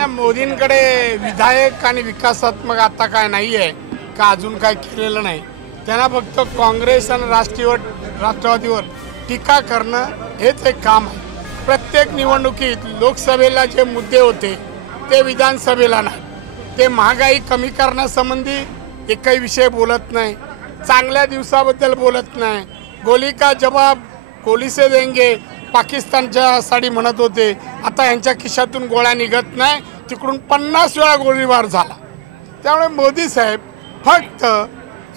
नाही, मोदींकडे विधायक आणि विकासात्मक आता काय नाही आहे का, अजून काय केलेलं नाही. त्यांना फक्त काँग्रेस आणि राष्ट्रवादीवर टीका करणं हेच एक काम आहे. प्रत्येक निवडणुकीत लोकसभेला जे मुद्दे होते ते विधानसभेला नाही. ते महागाई कमी करण्यासंबंधी एकही विषय बोलत नाही, चांगल्या दिवसाबद्दल बोलत नाही. गोली का जवाब गोली से देंगे पाकिस्तानच्या साठी म्हणत होते, आता यांच्या खिशातून गोळ्या निघत नाही, तिकडून 50 वेळा गोळीबार झाला. त्यामुळे मोदी साहेब फक्त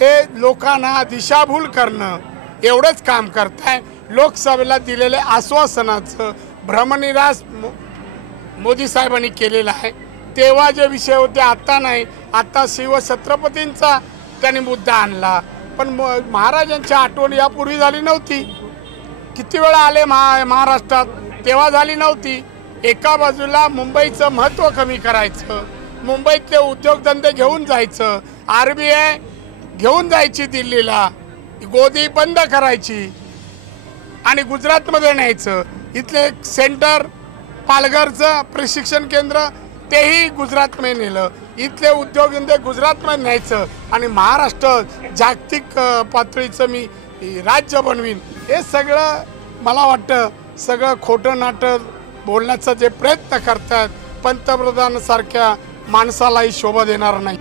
हे लोकांना दिशाभूल करणं एवढंच काम करताय. लोकसभेला दिलेले आश्वासनाचं भ्रमनिरास मोदी साहेबांनी केलेलं आहे. तेव्हा जे विषय होते आता नाही, आता शिवछत्रपतींचा त्यांनी मुद्दा आणला, पण महाराजांची आठवण यापूर्वी झाली नव्हती. किती वेळा आले महाराष्ट्रात, तेव्हा झाली नव्हती. एका बाजूला मुंबईचं महत्त्व कमी करायचं, मुंबईतले उद्योगधंदे घेऊन जायचं, RBI घेऊन जायची दिल्लीला, गोदी बंद करायची आणि गुजरातमध्ये न्यायचं. इथले एक सेंटर पालघरचं प्रशिक्षण केंद्र तेही गुजरातमध्ये नेलं, इथले उद्योगधंदे गुजरातमध्ये न्यायचं आणि महाराष्ट्र जागतिक पातळीचं मी राज्य बनवीन, हे सगळं मला वाटतं सगळं खोटं नाटक बोलण्याचा जे प्रयत्न करतात पंतप्रधानासारख्या माणसालाही शोभा देणार नाही.